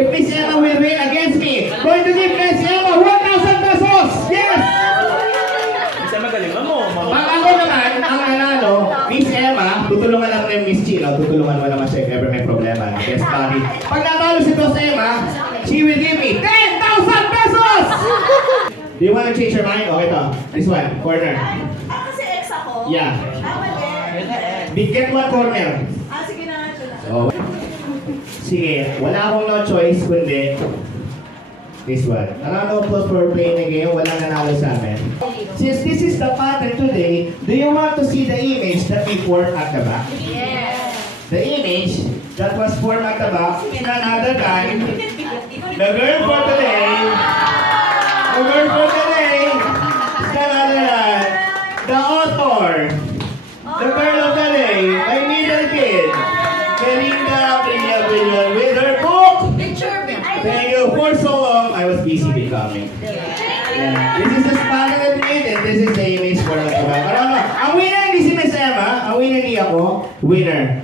if Miss Emma will win against me, going to give Miss Emma 1,000 pesos! Yes! Isa magaling mo. Pag ako naman, ang nanalo, Miss Emma, tutulungan lang ni Miss Chino, tutulungan mo naman siya if ever may problema. Yes, buddy. Pag natalo si Boss Emma, she will give me 10,000 pesos! Do you want to change your mind? Oh, ito. This one, corner. Kasi ex ako? Yeah. Mali. Get one corner. Sige na nga siya. Oh. Sige, wala akong no choice kundi this one. Round of applause for playing the game. Walang nanalo sa amin. Since this is the pattern today, do you want to see the image that we formed at the back? Yes. The image that was formed at the back is none other than the girl for today. The girl for today is none other than the author. The girl of the day, my middle kid. Belinda Brilliant with her book. Picture me. Thank you for so long. I was busy becoming. Yeah. This is the spotted made and this is the image for the back. Pero ano, ang winner hindi si Miss Emma, ang winner hindi ako. Winner.